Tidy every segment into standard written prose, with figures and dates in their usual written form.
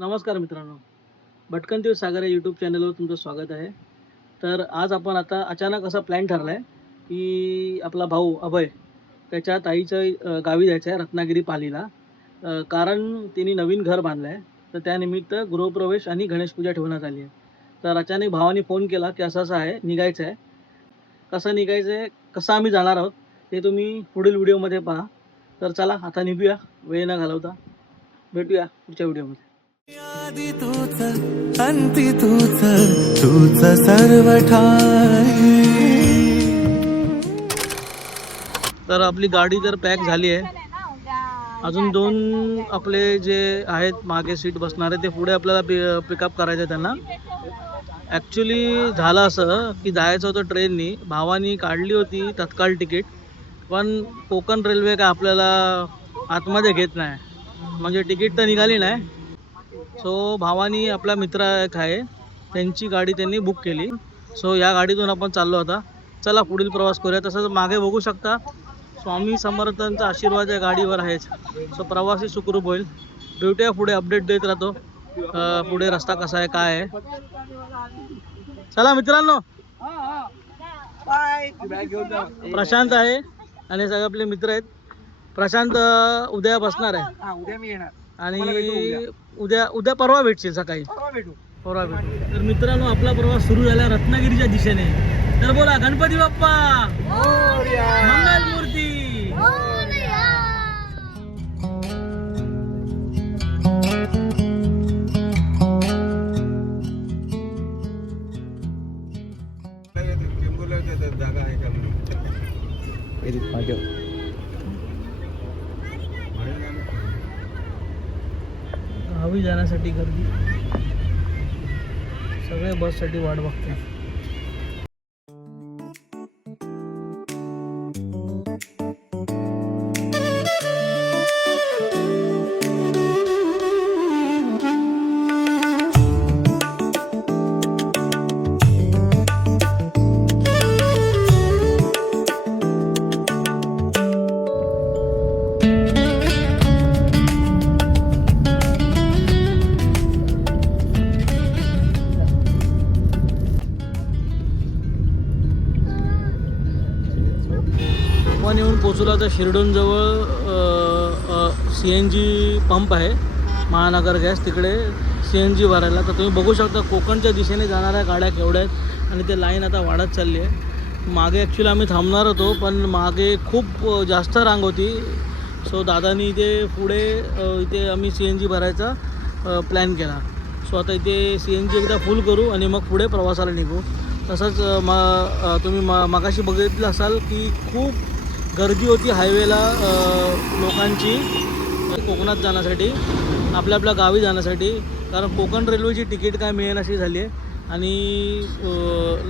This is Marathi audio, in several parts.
नमस्कार मित्रांनो, भटकंती सागर या यूट्यूब चॅनलवर तुमचं स्वागत आहे. तर आज आपण आता अचानक असा प्लॅन ठरला आहे की आपला भाऊ अभय त्याच्या ताईच्या गावी जायचं आहे, रत्नागिरी पालीला. कारण तिने नवीन घर बांधलं आहे, तर त्यानिमित्त गृहप्रवेश आणि गणेशपूजा ठेवण्यात आली आहे. तर अचानक भावाने फोन केला की असं असं आहे, निघायचं आहे. कसं निघायचं आहे, कसं आम्ही जाणार आहोत ते तुम्ही पुढील व्हिडिओमध्ये पहा. तर चला आता निघूया, वेळ न घालवता. भेटूया पुढच्या व्हिडिओमध्ये. आदि तूच अंती तूच तूच सर्व ठाई. तर आपली गाडी तर पॅक झाली आहे. अजून 2 आपले जे आहेत मागे सीट बसणारे ते पुढे आपल्याला पिकअप करायचं आहे त्यांना. ॲक्च्युली झालं असं की जायचं होतं ट्रेननी. भावानी काढली होती तत्काळ तिकीट, पण कोकण रेल्वे काय आपल्याला आतमध्ये घेत नाही, म्हणजे तिकीट तर निघाली नाही. सो भावानी आपला मित्र एक आहे त्यांची गाडी त्यांनी बुक केली. सो या गाडीतून आपण चाललो होता. चला पुढील प्रवास करूया. तसंच मागे बघू शकता स्वामी समर्थांचा आशीर्वाद या गाडीवर आहेच. सो प्रवासही सुखरूप होईल. भेटूया पुढे, अपडेट देत राहतो पुढे रस्ता कसा आहे काय आहे. चला मित्रांनो, प्रशांत आहे आणि सगळे आपले मित्र आहेत. प्रशांत उद्या बसणार आहे. उद्या मी येणार आणि उद्या परवा भेटशील सकाळी. भेटू. परवा भेटू. तर मित्रांनो, आपला प्रवास सुरू झाला रत्नागिरीच्या दिशेने. तर बोला गणपती बाप्पा मंगल मूर्ती. जागा आहे का गावी जाण्यासाठी गर्दी, सगळे बससाठी वाट बघते. आपण येऊन पोचलो आता शिरडोनजवळ. CNG पंप आहे, महानगर गॅस, तिकडे CNG भरायला. तर तुम्ही बघू शकता कोकणच्या दिशेने जाणाऱ्या गाड्या केवढ्या आहेत आणि ते लाईन आता वाढत चालली आहे. मागे ॲक्च्युली आम्ही थांबणार होतो, पण मागे खूप जास्त रांग होती. सो दादानी इथे पुढे इथे आम्ही CNG भरायचा प्लॅन केला. सो आता इथे CNG एकदा फुल करू आणि मग पुढे प्रवासाला निघू. तसंच तुम्ही मगाशी बघितलं असाल की खूप गर्दी होती हायवेला लोकांची कोकणात जाण्यासाठी, आपल्या गावी जाण्यासाठी. कारण कोकण रेल्वेची तिकीट काय मिळेनाशी झाली आहे आणि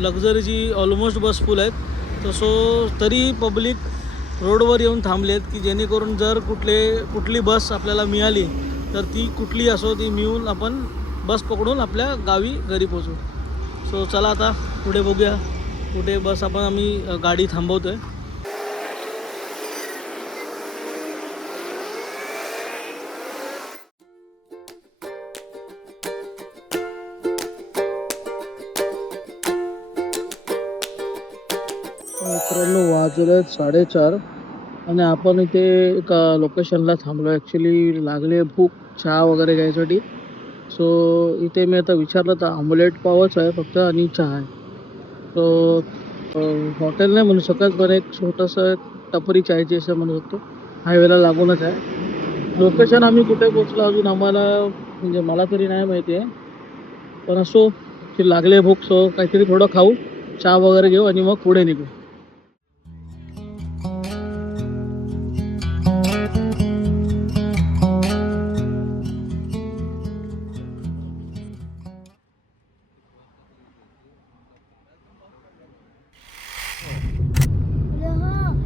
लक्झरीची ऑलमोस्ट बस फुल आहेत. तरी पब्लिक रोडवर येऊन थांबलेत की जेणेकरून जर कुठली बस आपल्याला मिळाली तर ती कुठली असो ती मिळून आपण बस पकडून आपल्या गावी घरी पोचू. सो चला आता पुढे बघूया कुठे बस आम्ही गाडी थांबवतो आहे. मित्रांनो, वाजले 4:30 आणि आपण इथे एका लोकेशनला थांबलो. ॲक्च्युली लागले भूक चहा वगैरे घ्यायसाठी. सो इथे मी आता विचारलं तर आम्लेट पावच आहे फक्त आणि चहा आहे. सो हॉटेल नाही म्हणू शकत, पण एक छोटंसं टपरी चायची असं म्हणू शकतो. हायवेला लागूनच आहे. लोकेशन आम्ही कुठे पोचलो अजून आम्हाला, म्हणजे मला तरी नाही माहिती आहे, पण असो की लागले भूक. सो काहीतरी थोडं खाऊ, चहा वगैरे घेऊ आणि मग पुढे निघू.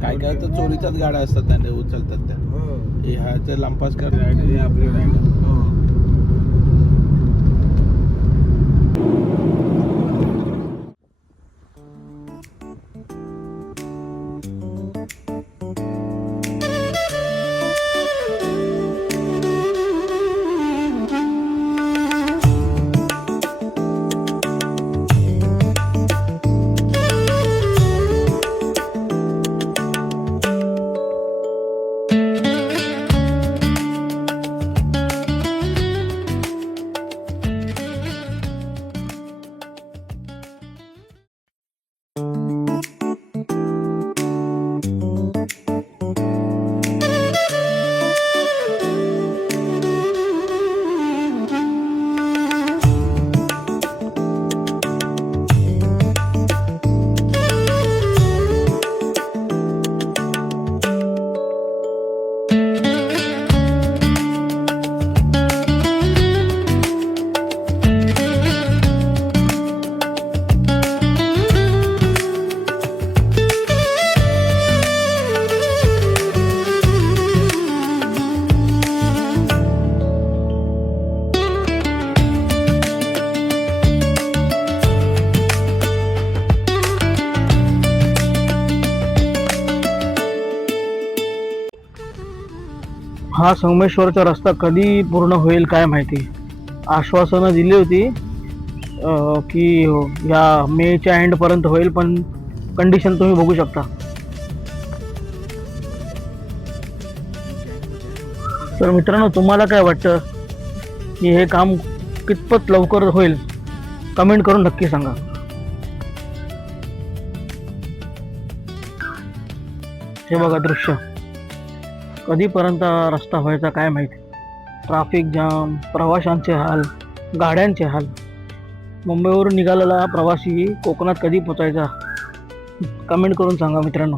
काय काय तर चोरीच्याच गाड्या असतात, त्यांना उचलतात त्या. ह्याचे लंपास करणे आपले हा संगमेश्वरचा रस्ता कधी पूर्ण होईल काय माहिती. आश्वासनं दिली होती की या मेच्या एंडपर्यंत होईल, पण कंडिशन तुम्ही बघू शकता. तर मित्रांनो, तुम्हाला काय वाटतं की हे काम कितपत लवकर होईल? कमेंट करून नक्की सांगा. हे बघा दृश्य, कधीपर्यंत रस्ता व्हायचा काय माहिती. ट्रॅफिक जाम, प्रवाशांचे हाल, गाड्यांचे हाल. मुंबईवरून निघालेला प्रवासी कोकणात कधी पोचायचा? कमेंट करून सांगा मित्रांनो.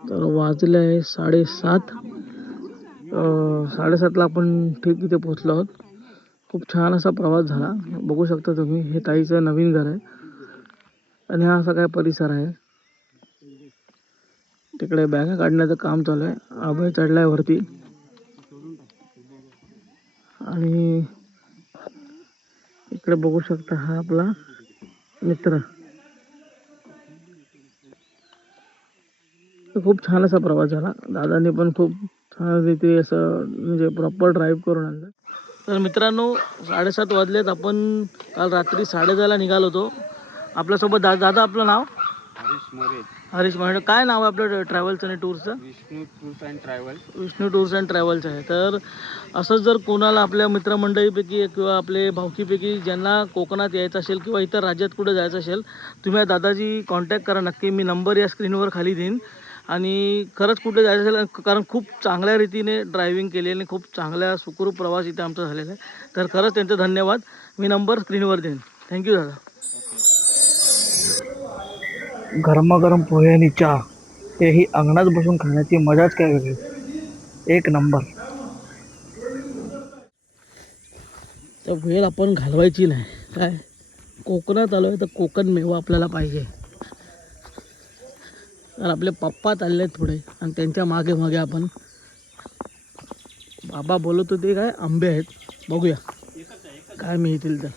तर वाजले आहे 7:30. 7:30ला आपण ठीक इथे पोचलो आहोत. खूप छान असा प्रवास झाला. बघू शकता तुम्ही, हे ताईचं नवीन घर आहे आणि हा असा काय परिसर आहे. तिकडे बॅगा काढण्याचं काम चालू आहे. अभय चढलाय वरती आणि इकडे बघू शकता हा आपला मित्र. खूप छान असा प्रवास झाला. दादांनी पण खूप छान रीती असं म्हणजे प्रॉपर ड्राईव्ह करून आणलं. तर मित्रांनो, 7:30 वाजलेत. आपण काल रात्री 10:30ला निघालो होतो. आपल्यासोबत दादा, आपलं नाव? हरीश मोरे. काय नाव आहे आपलं ट्रॅव्हल्स आणि टूरचं? Vishnu tours and travels. Vishnu tours and travels आहे. तर असंच जर कोणाला आपल्या मित्रमंडळीपैकी किंवा आपले भावकीपैकी ज्यांना कोकणात यायचं असेल किंवा इतर राज्यात कुठे जायचं असेल, तुम्ही या दादाजी कॉन्टॅक्ट करा नक्की. मी नंबर या स्क्रीनवर खाली देईन. आणि खरंच कुठे जायचं असेल, कारण खूप चांगल्या रीतीने ड्रायव्हिंग केली आणि खूप चांगल्या सुखरूप प्रवास इथे आमचा झालेला आहे. तर खरंच त्यांचे धन्यवाद. मी नंबर स्क्रीनवर देईन. थँक्यू दादा. गरमागरम पोहे आणि चहा, तेही अंगणात बसून खाण्याची मजाच काय वेगळी. एक नंबर. तर वेळ आपण घालवायची नाही. काय कोकणात आलो आहे तर कोकण मेवा आपल्याला पाहिजे. तर आपले पप्पा चालले आहेत पुढे आणि त्यांच्या मागे मागे आपण. बाबा बोलत होते काय आंबे आहेत, बघूया काय मिळतील तर.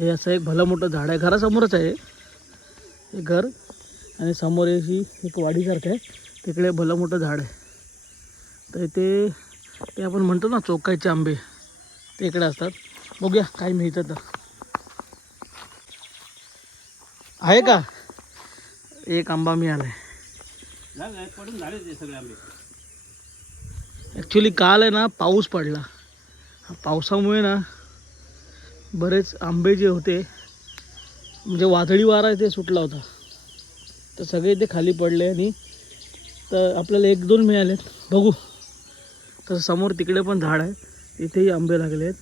हे असं एक भलं मोठं झाड आहे, घरासमोरच आहे हे घर, आणि समोर अशी एक वाडीसारखं आहे, तिकडे भलं मोठं झाड आहे. तर इथे ते आपण म्हणतो ना चोकायचे आंबे, ते इकडे असतात. बघूया काय मिळतं तर. आहे का? एक आंबा मिळालाय. ॲक्च्युली काल आहे ना पाऊस पडला. पावसामुळे ना बरेच आंबे जे होते, म्हणजे वादळी वारा इथे सुटला होता, तर सगळे इथे खाली पडले. आणि तर आपल्याला 1-2 मिळालेत, बघू. तर समोर तिकडे पण झाड आहे, तिथेही आंबे लागले आहेत.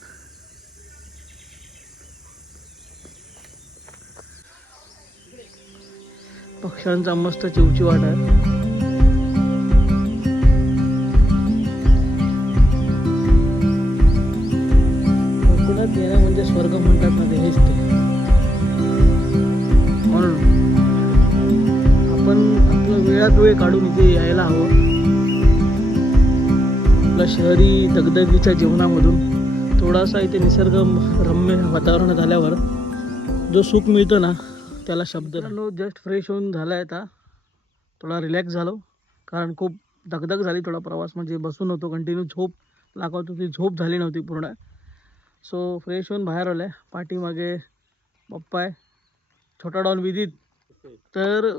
पक्ष्यांचा मस्त चिवचिवाट आहे. कोकणात येणं म्हणजे स्वर्ग म्हणतात ना, ते हेच ते. म्हणून आपण आपलं वेळात वेळ काढून इथे यायला हवं. आपल्या शहरी दगदगीच्या जीवनामधून थोडासा इथे निसर्ग रम्य वातावरण झाल्यावर जो सुख मिळतं ना, त्याला शब्द नाही. जस्ट फ्रेश होऊन झाला आहे आता, थोडा रिलॅक्स झालो, कारण खूप दगदग झाली. थोडा प्रवास म्हणजे बसून होतो, कंटिन्यू झोप लागत होती, झोप झाली नव्हती पूर्ण. सो फ्रेश होऊन बाहेर आलो आहे. पाठीमागे पप्पा आहे, छोटा डॉन विदित तर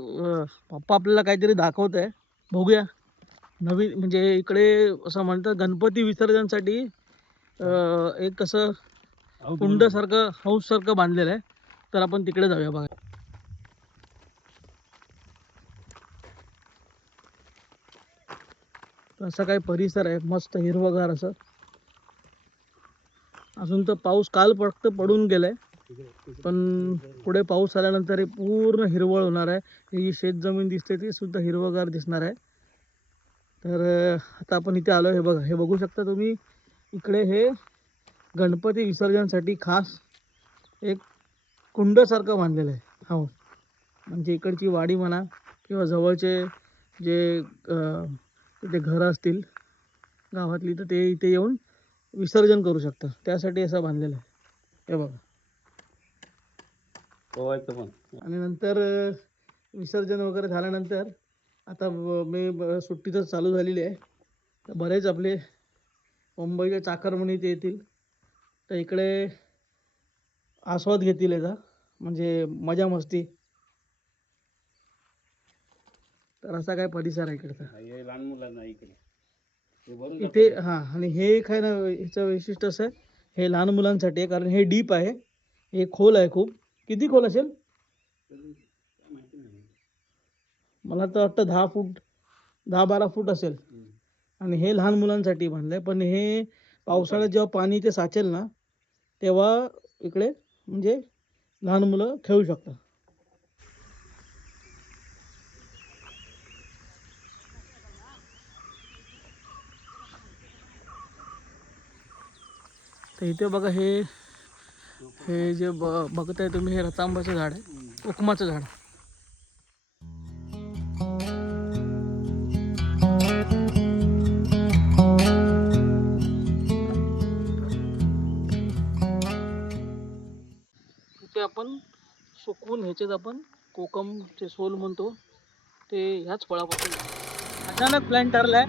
पप्पा आपल्याला काहीतरी दाखवत आहे, बघूया. नवीन म्हणजे इकडे असं म्हणतात गणपती विसर्जनसाठी एक कसं कुंडसारखं हाऊससारखं बांधलेलं आहे. तर आपण तिकडे जाऊया बघा. असं काही परिसर आहे मस्त हिरवगार असं. अजून तर पाऊस काल फक्त पडून गेलाय, पण पुढे पाऊस आल्यानंतर हे पूर्ण हिरवळ होणार आहे. ही जी शेतजमीन दिसते ती सुद्धा हिरवगार दिसणार आहे. तर आता आपण इथे आलो. हे बघा, हे बघू शकता तुम्ही. इकडे हे गणपती विसर्जनसाठी खास एक कुंडसारखं बांधलेलं आहे. हो, म्हणजे इकडची वाडी म्हणा किंवा जवळचे जे तिथे घरं असतील गावातली, तर ते इथे येऊन विसर्जन करू शकतात. त्यासाठी असं बांधलेलं आहे. हे बघा. आणि नंतर विसर्जन वगैरे झाल्यानंतर आता सुट्टी तर चालू झालेली आहे. तर बरेच आपले मुंबईचे चाकरमनी ते येतील, तर इकडे आस्वाद घेतील याचा, म्हणजे मजा मस्ती. तर असा काय परिसर आहे इकडचा. लहान मुलांना इकडे इथे हां. आणि हे एक आहे ना, ह्याचं वैशिष्ट्य असं आहे, हे लहान मुलांसाठी आहे, कारण हे डीप आहे, हे खोल आहे खूप. किती खोल असेल? मला तर वाटतं 10 फूट, 10-12 फूट असेल. आणि हे लहान मुलांसाठी बांधलंय. पण हे पावसाळ्यात जेव्हा पाणी ते साचेल ना, तेव्हा इकडे म्हणजे लहान मुलं खेळू शकतात. तर इथे बघा, हे हे जे बघताय तुम्ही, हे रतांबाचं झाड आहे, उकमाचं झाड. इथे आपण सुकवून ह्याच्यात आपण कोकमचे सोल म्हणतो ते ह्याच फळापासून. अचानक प्लॅन ठरलाय,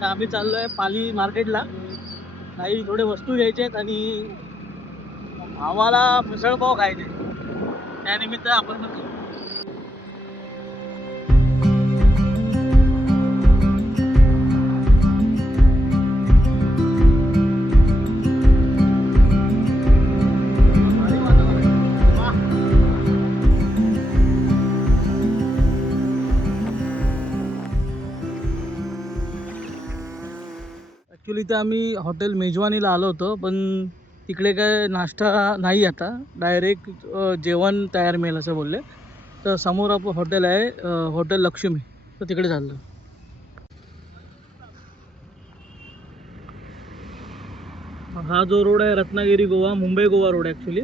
तर आम्ही चाललोय पाली मार्केटला. काही थोडे वस्तू घ्यायचे आहेत आणि आम्हाला मिसळपाव खायचे. त्यानिमित्त आपण ॲक्च्युली इथे आम्ही हॉटेल मेजवानीला आलो होतो, पण तिकडे काय नाश्ता नाही, आता डायरेक्ट जेवण तयार मिळेल असं बोलले. तर समोर आपण हॉटेल आहे, हॉटेल लक्ष्मी, तर तिकडे चाललो. हा जो रोड आहे रत्नागिरी गोवा, मुंबई गोवा रोड ॲक्च्युली.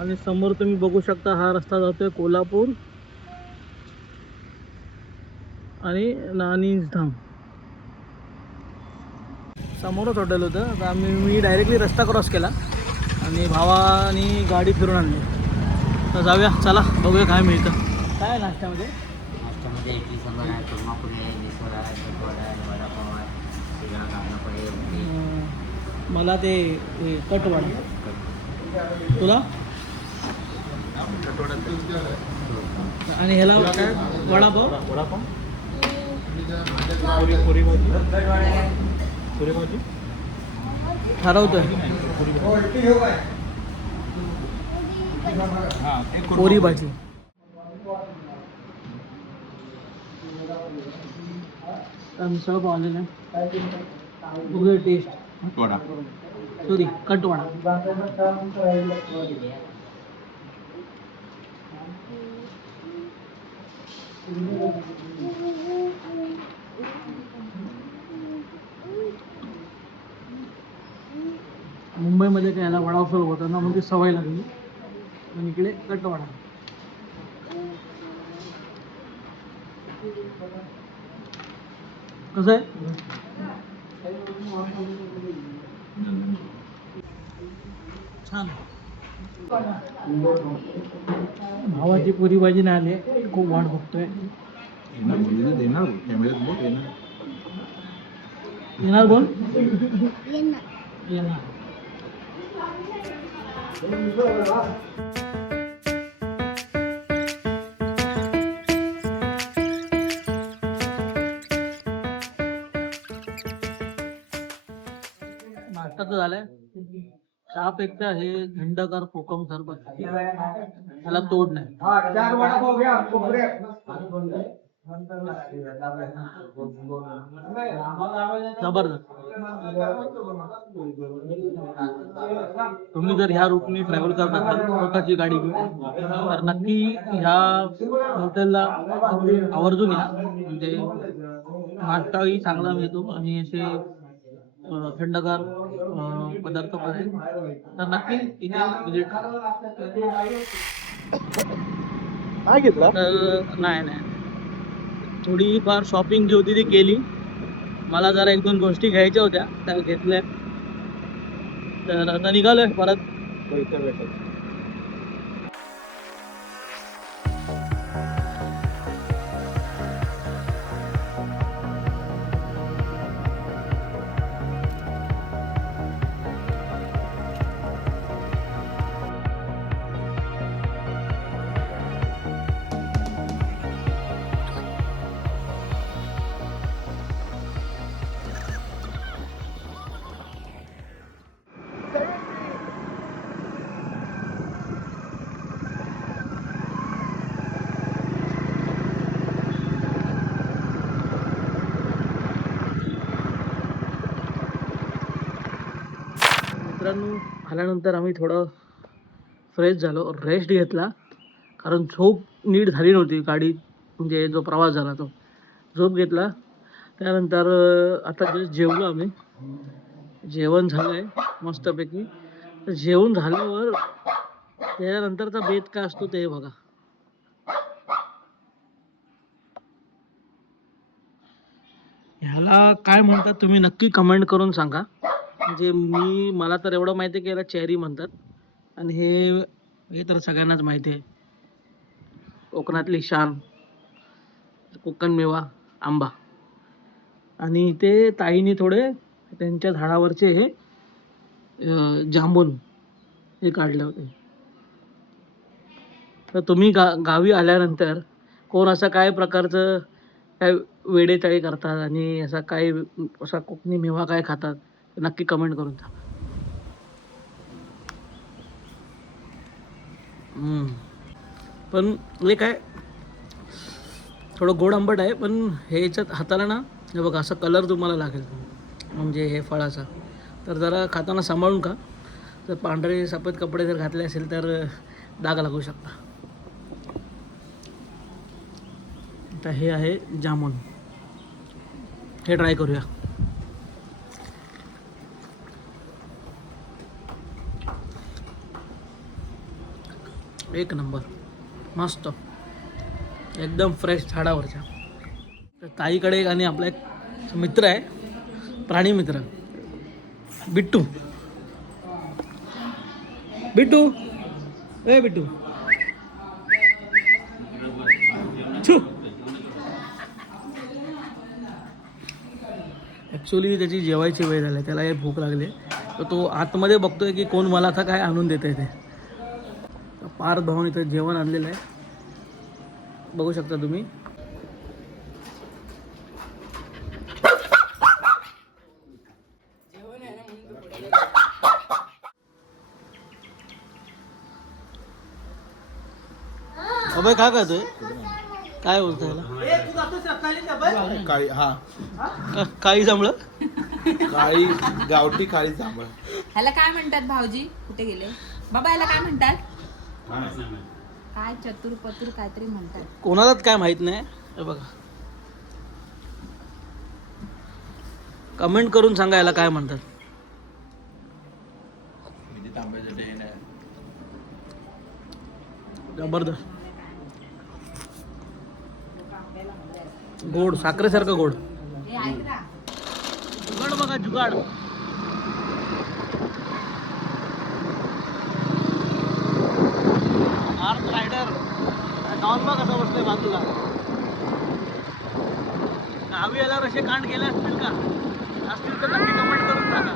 आणि समोर तुम्ही बघू शकता हा रस्ता जातोय कोल्हापूर आणि नानीजधाम. समोरच हॉटेल होतं. आता मी डायरेक्टली रस्ता क्रॉस केला आणि भावानी गाडी फिरून आणली. तर जाऊया, चला बघूया काय मिळतं. काय आहे नाश्त्यामध्ये? नाश्त्यामध्ये इडली सांबार आहे, कुर्मापुरी आहे, मिसळ आहे, कटवडा आहे, वडापाव आहे, वेगळा कांदा पोहे, रोटी. मला ते कटवडा. तुला? आणि ह्याला काय? वडापाव. वडापाव, पुरी भाजी ठरवतोय. पुरी भाजी. मिसळ पाव आलेला आहे, बघूया टेस्ट. वडा, सॉरी, कटवडा. मुंबईमध्ये काय याला वडापाव सर्व होता ना, म्हणजे सवय लागली. आणि इकडे कटवडा. कसं आहे? छान. भावाची पुरी भाजी नाही आली, खूप वाट बघतोय. येणार बोल. येणार. नाश्ता तर झालाय. चहा पेक्षा हे थंडगार कोकम सरबत त्याला तोड नाही. जबरदस्त. तुम्ही जर ह्या रूटनी ट्रॅव्हल करत असाल स्वतःची गाडी घेऊन तर नक्की ह्या हॉटेलला आवर्जून या. म्हणजे नाश्ताही चांगला मिळतो आणि असे थंडगार पदार्थ पण आहेत. तर नक्की इथे विजिट करा. काय घेतला? नाही नाही, थोडीफार शॉपिंग जी होती ती केली. मला जरा एक दोन गोष्टी घ्यायच्या होत्या त्या घेतल्या. तर आता निघालोय परत. मित्रांनो, आल्यानंतर आम्ही थोडं फ्रेश झालो, रेस्ट घेतला. कारण झोप नीट झाली नव्हती गाडीत. म्हणजे जो प्रवास झाला तो झोप घेतला. त्यानंतर आता जस्ट जेवलो आम्ही. जेवण झालं आहे मस्तपैकी. तर जेवण झाल्यावर त्याच्यानंतरचा बेत काय असतो ते बघा. ह्याला काय म्हणतात तुम्ही नक्की कमेंट करून सांगा. म्हणजे मला तर एवढं माहिती आहे की याला चेरी म्हणतात. आणि हे तर सगळ्यांनाच माहिती आहे. कोकणातली शान कोकण मेवा आंबा. आणि ते ताईने थोडे त्यांच्या झाडावरचे हे जांभूळ हे काढले होते. तर तुम्ही गावी आल्यानंतर कोण असं काय प्रकारचं काय वेडेचाळी करतात आणि असा कोकणी मेवा काय खातात नक्की कमेंट करून सांगा. पण हे काय थोडं गोड आंबट आहे. पण हे याच्यात हाताला ना हे बघा असं कलर तुम्हाला लागेल म्हणजे हे फळाचा. तर जरा खाताना सांभाळून खा. तर पांढरे सफेद कपडे जर घातले असेल तर डाग लागू शकता. आता हे आहे जामून. हे ट्राय करूया. एक नंबर मस्त एकदम फ्रेश झाडावरच्या. तर ताईकडे एक आणि आपला एक मित्र आहे प्राणी मित्र बिट्टू. बिट्टू ए बिट्टू छू. ॲक्च्युली त्याची जेवायची वेळ झाली. त्याला हे भूक लागली. तर तो आतमध्ये बघतोय की कोण मला आता काय आणून देते ते. पार्थ भाऊन इथं जेवण आणलेलं आहे बघू शकता तुम्ही. अबे काय करतोय काय बोलतोय काळी हा काळी जांभळं काळी गावठी काळी जांभळ. ह्याला काय म्हणतात भाऊजी? कुठे गेले बाबा? ह्याला काय म्हणतात? काय चतुर पतुर काहीतरी म्हणतात. कोणालाच काय माहित नाही. हे बघा कमेंट करून सांगा याला काय म्हणतात. जबरदस्त गोड साखरेसारखं गोड. हे ऐक ना, जुगाड बघा जुगाड. आर्म रायडर डॉन बघ कसा बसतोय बाजूला. गावी आल्यावर असे कांड गेले असतील का? असतील तर नक्की कमेंट करून सांगा.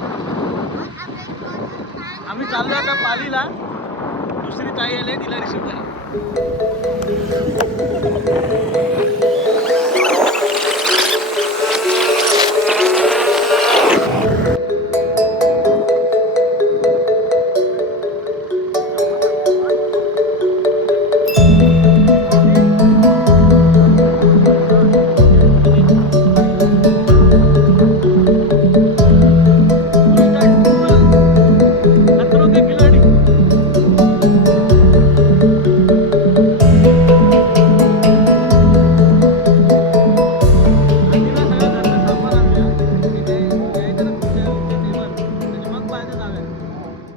आम्ही चाललो आता पालीला. दुसरी ताई आली तिला रिसिव्ह करा. खतरों के खिलाडी.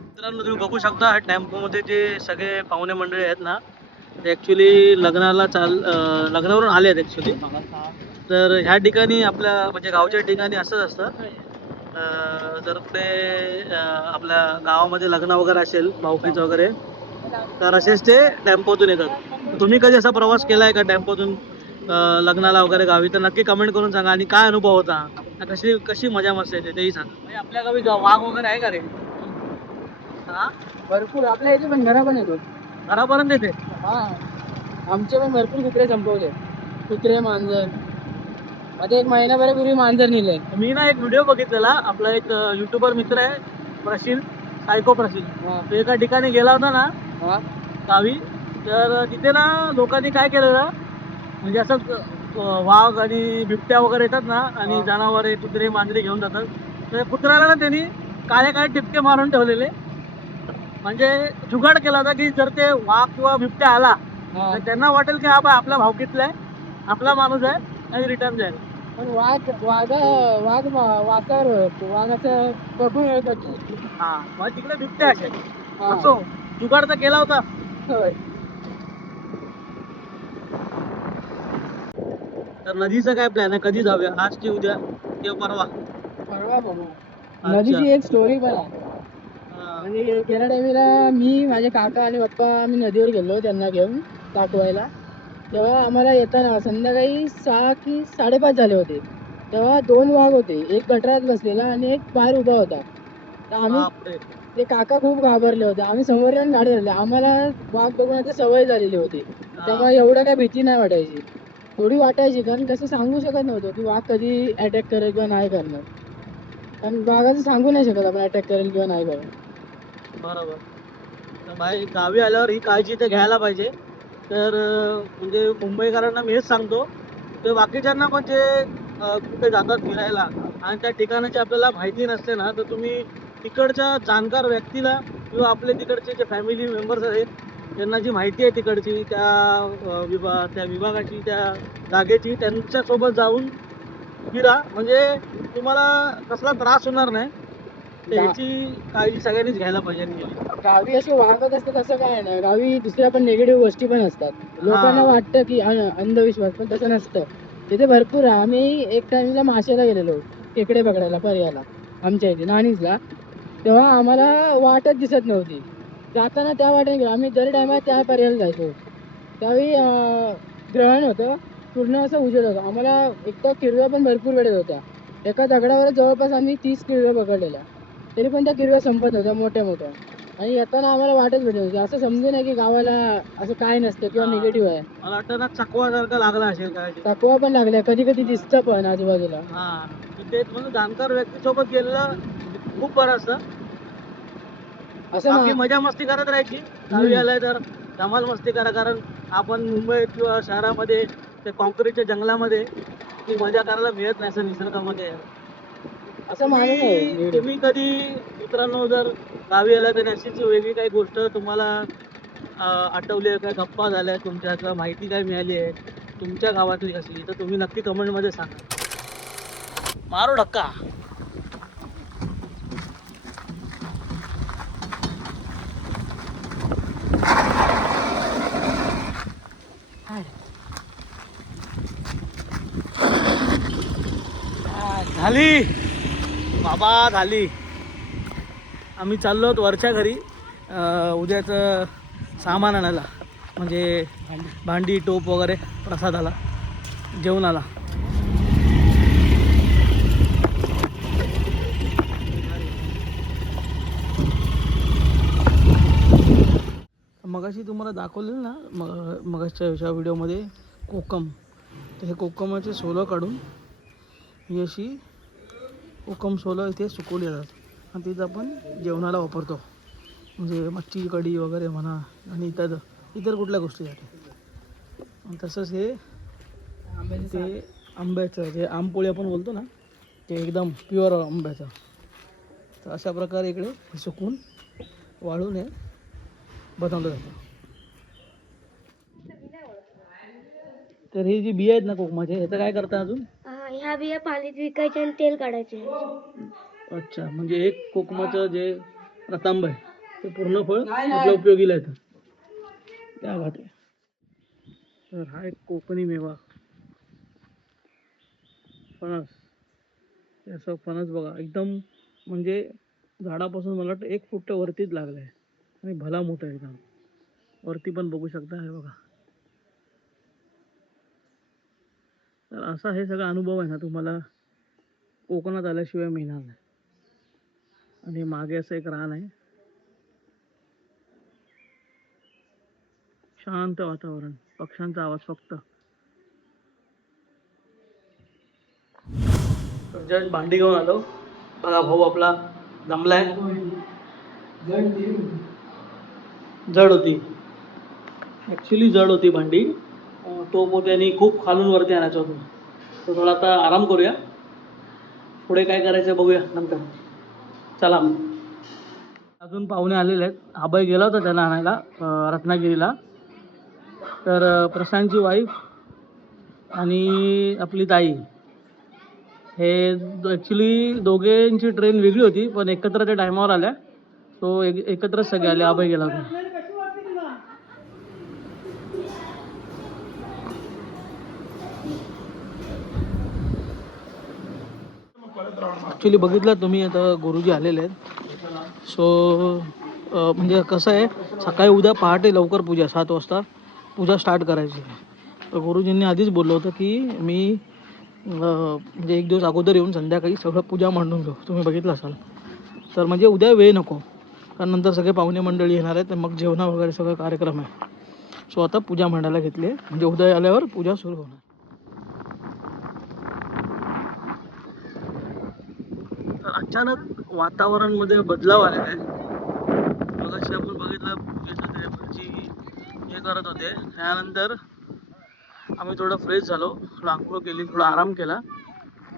मित्रांनो तुम्ही बघू शकता टेम्पोमध्ये जे सगळे पाहुणे मंडळी आहेत ना ते ॲक्च्युली लग्नावरून आले आहेत ॲक्च्युली. तर ह्या ठिकाणी आपल्या म्हणजे गावच्या ठिकाणी असंच असतं. जर कुठे आपल्या गावामध्ये लग्न वगैरे असेल भाऊकीचं वगैरे तर असेच ते टेम्पोतून येतात. तुम्ही कधी असा प्रवास केला आहे का टेम्पोतून लग्नाला वगैरे गावी तर नक्की कमेंट करून सांगा. आणि काय अनुभव होता, कशी कशी मजा मस्त येते तेही सांगा. म्हणजे आपल्या गावी वाघ वगैरे आहे का रे? हा भरपूर आपल्या इथे पण घरा पण येतो. घरापर्यंत येते. हा आमचे पण भरपूर कुत्रे संपवले. कुत्रे मांजर मध्ये 1 महिन्याभरापूर्वी मांजर नेले. मी ना एक व्हिडिओ बघितलेला. आपला एक युट्यूबर मित्र आहे प्रशील, सायको प्रशील. हा तो एका ठिकाणी गेला होता ना हा गावी. तर तिथे ना लोकांनी काय केलेलं म्हणजे असं वाघ आणि बिबट्या वगैरे येतात ना आणि जनावरे कुत्रे मांजरे घेऊन जातात. तर कुत्र्याला ना त्यांनी काळे काळे टिपके मारून ठेवलेले. म्हणजे जुगाड केला होता की जर ते वाघ किंवा बिबट्या आला हा. तर त्यांना वाटेल की हा बा आपला भावकीतला आहे, आपला माणूस आहे आणि रिटर्न जाईल. पण वाघ वाघावर वाघ असं बघून येतात. हा मग तिकडे बिबट्या असेल. हा. असो जुगाड तर केला होता. होय. तर नदीचा काय प्लॅन आहे, कधी जाऊया, आज की उद्या किंवा परवा? परवा बघू. नदीची एक स्टोरी पण आहे. हा. म्हणजे गेल्या टायमीला मी माझे काका आणि पप्पा आम्ही नदीवर गेलो त्यांना घेऊन दाखवायला. तेव्हा आम्हाला येताना संध्याकाळी 6 की 5:30 झाले होते. तेव्हा 2 वाघ होते. एक गटारात बसलेला आणि एक बाहेर उभा होता. तर आम्ही बापरे. ते काका खूप घाबरले होते. आम्ही समोर येऊन गाडी धरली. आम्हाला वाघ बघून आता सवय झालेली होती. तेव्हा एवढं काय भीती नाही वाटायची. थोडी वाटायची कारण कसं सांगू शकत नव्हतं की वाघ कधी अटॅक करेल किंवा नाही करणार. कारण वाघाचं सांगू नाही शकत आपण अटॅक करेल किंवा नाही करेल. बरोबर. तर भाई गावी आल्यावर ही काळजी तर घ्यायला पाहिजे. तर म्हणजे मुंबईकरांना मी हेच सांगतो तर बाकीच्यांना पण जे कुठे जातात फिरायला आणि त्या ठिकाणाची आपल्याला माहिती नसते ना तर तुम्ही तिकडच्या जाणकार व्यक्तीला किंवा आपले तिकडचे जे फॅमिली मेंबर्स आहेत त्यांना जी माहिती आहे तिकडची त्या विभागाची त्या जागेची त्यांच्यासोबत जाऊन फिरा. म्हणजे तुम्हाला कसला त्रास होणार नाही. तर याची काळजी सगळ्यांनीच घ्यायला पाहिजे. गावी असे वागत असतात असं काय नाही. गावी दुसऱ्या पण निगेटिव्ह गोष्टी पण असतात. लोकांना वाटतं की अंधविश्वास पण तसं नसतं. तिथे भरपूर आहे. आम्ही एक टाइमला माशाला गेलेलो खेकडे पकडायला पर्याला आमच्या इथे नाणीजला. तेव्हा आम्हाला वाटच दिसत नव्हती. जाताना त्या वाटेने गेलो. आम्ही दर टायमाला त्या पर्याला जायचो. त्यावेळी ग्रहण होतं. पूर्ण असं उजेड होतं. आम्हाला एकदा किरव्या पण भरपूर वेळेत होत्या. एका दगडावर जवळपास आम्ही 30 किरव्या पकडलेल्या. तरी पण त्या किरव्या संपत होत्या मोठ्या मोठ्या. आणि येताना आम्हाला वाटच भेटत होती. असं समजू नये की गावाला असं काय नसतं किंवा निगेटिव्ह आहे. मला वाटतं ना चकवासारखं लागला असेल काय ते. तकवा पण लागल्या कधी कधी दिसतं पण आजूबाजूला. हा तेच म्हणून जाणकार व्यक्तीसोबत गेलेलं खूप बरं असतं. असं बाकी ना मजा मस्ती करत राहायची. गावी आलाय तर धमाल मस्ती करा. कारण आपण मुंबईत किंवा शहरामध्ये ते कॉन्क्रीटच्या जंगलामध्ये ती मजा करायला मिळत नाही असं निसर्गामध्ये. असं मानू नये. तुम्ही कधी मित्रांनो जर गावी आला तर अशीच वेगळी काही गोष्ट तुम्हाला आठवली आहे काय, गप्पा झाल्या तुमच्या किंवा माहिती काय मिळाली आहे तुमच्या गावातली कशी तर तुम्ही नक्की कमेंटमध्ये सांगा. मारो धक्का. झाली बाबा झाली. आम्ही चाललो आहोत वरच्या घरी उद्याचं सामान आणायला. म्हणजे भांडी टोप वगैरे प्रसादाला जेवणाला. मगाशी तुम्हाला दाखवलेलं ना मगाच्या व्हिडिओमध्ये कोकम, तर हे कोकमाचे सोलं काढून ही अशी कोकम सोलं इथे सुकवली जातात आणि तिथं आपण जेवणाला वापरतो, म्हणजे मच्छी कढी वगैरे म्हणा आणि इतर कुठल्या गोष्टी जाते. आणि तसंच हे ते आंब्याचं जे आंबपोळी आपण बोलतो ना ते एकदम प्युअर आंब्याचं, तर अशा प्रकारे इकडे हे सुकून वाळून हे बनवलं जातं. तर ही जी बिया आहेत ना कोकमाचे, ह्याचं काय करता अजून? ह्या बिया पाण्यात विकायचे आणि तेल काढायचे. अच्छा, म्हणजे एक कोकमाचं जे रतांब आहे ते पूर्ण फळ आपल्या उपयोगीला येतं. त्या बात आहे. तर हा एक कोकणी मेवा फणस. असं फणस बघा एकदम म्हणजे झाडापासून मला वाटतं 1 फूट वरतीच लागलं आहे आणि भला मोठं एकदम वरती पण बघू शकता. हे बघा, तर असा हे सगळा अनुभव आहे ना तुम्हाला कोकणात आल्याशिवाय मिळणार नाही. आणि मागे असं एक रान आहे, शांत वातावरण, पक्ष्यांचा आवाज फक्त. जस्ट भांडी घेऊन आलो बघा, भाऊ आपला जमलाय. जड होती ॲक्च्युली, जड होती भांडी. तो पोत्याने खूप खालून वरती आणायचं होतं. तर थोडा आता आराम करूया, पुढे काय करायचं बघूया नंतर. चला. अजून पाहुणे आलेले आहेत. अभय गेला होता त्याला आणायला रत्नागिरीला. तर प्रशांतची वाईफ आणि आपली ताई हे ॲक्च्युली दोघेंची ट्रेन वेगळी होती, पण एकत्र त्या टायमावर आल्या. तो एकत्रच सगळे आले. अभय गेला होता. ॲक्च्युली बघितलं तुम्ही, आता गुरुजी आलेले आहेत. सो म्हणजे कसं आहे, सकाळी उद्या पहाटे लवकर पूजा 7 वाजता पूजा स्टार्ट करायची. तर गुरुजींनी आधीच बोललं होतं की मी म्हणजे 1 दिवस अगोदर येऊन संध्याकाळी सगळं पूजा मांडून घेऊ. तुम्ही बघितलं असाल. तर म्हणजे उद्या वेळ नको, कारण नंतर सगळे पाहुणे मंडळी येणार आहेत, तर मग जेवण वगैरे सगळं कार्यक्रम आहे. सो आता पूजा मांडायला घेतली आहे, म्हणजे उद्या आल्यावर पूजा सुरू होणार. तर अचानक वातावरणमध्ये बदलाव आलेला आहे. मगाशी आपण बघितलं पूजेचं ते भटजी हे करत होते, त्यानंतर आम्ही थोडं फ्रेश झालो, थोडं आंघोळ केली, थोडा आराम केला.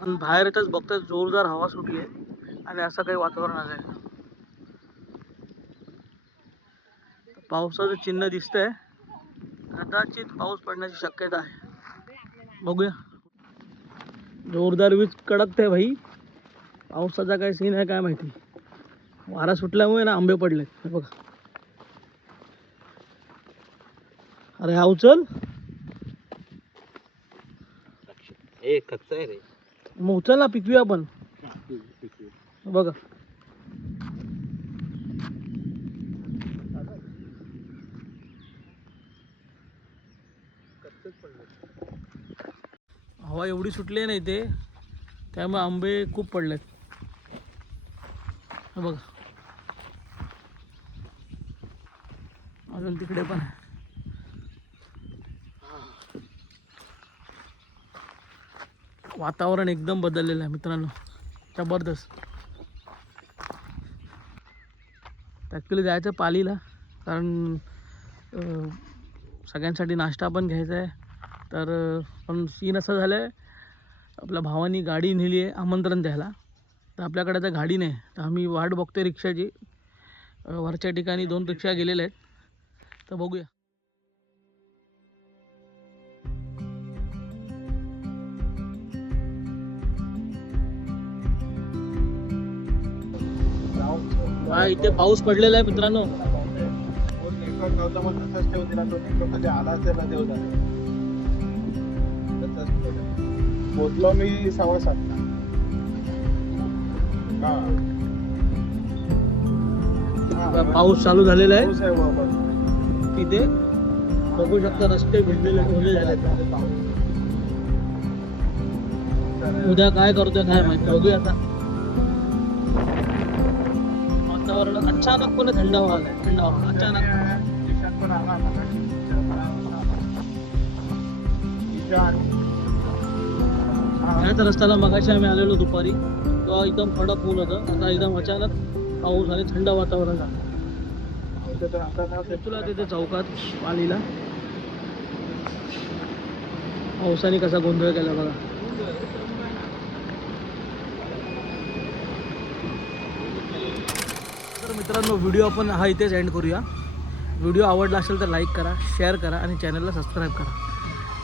पण बाहेर येतच बघतात जोरदार हवा सुटली आहे आणि असं काही वातावरण आलं आहे. पावसाचं चिन्ह दिसतंय, कदाचित पाऊस पडण्याची शक्यता आहे. बघूया. जोरदार वीज कडकते भाई. पावसाचा काय सीन आहे काय माहिती. वारा सुटल्यामुळे ना आंबे पडलेत. हे बघा. अरे हा उचल, कच्चा आहे रे. मग उचल ना, पिकवूया आपण. बघा हवा एवढी सुटली आहे ना इथे, त्यामुळे आंबे खूप पडलेत. हे बघा, अजून तिकडे पण आहे. वातावरण एकदम बदललेलं आहे मित्रांनो, जबरदस्त. ॲक्च्युली जायचं पालीला, कारण सगळ्यांसाठी नाश्ता पण घ्यायचा आहे. तर पण सीन असं झालं आहे, आपल्या भावानी गाडी नेली आहे आमंत्रण द्यायला, तर आपल्याकडे आता गाडी नाही. तर आम्ही वाट बघतोय रिक्षाची. वरच्या ठिकाणी 2 रिक्षा गेलेल्या आहेत, तर बघूया. हा इथे पाऊस पडलेला आहे मित्रांनो. पोचलो मी 7:15. पाऊस चालू झालेला आहे तिथे बघू शकता. रस्ते भिजलेले झाले. उद्या काय करतोय काय माहिती, बघूया आता. वातावरण अचानकपणे थंड व्हायला अचानक. ह्याच रस्त्याला मगाशी आम्ही आलेलो दुपारी, तेव्हा एकदम कडक ऊन होतं. आता एकदम अचानक पाऊस आणि थंड वातावरण झालं. तुला तिथे चौकात पालीला पावसाने कसा गोंधळ केला बघा. तर मित्रांनो, व्हिडिओ आपण हा इथेच एंड करूया. व्हिडिओ आवडला असेल तर लाईक करा, शेअर करा आणि चॅनलला सबस्क्राईब करा.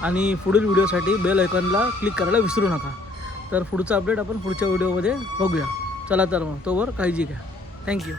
आणि पुढील व्हिडिओसाठी बेल आयकॉनला क्लिक करायला विसरू नका. तर पुढचा अपडेट आपण पुढच्या व्हिडिओमध्ये बघूया. चला तर मग तोवर काळजी घ्या. थँक्यू.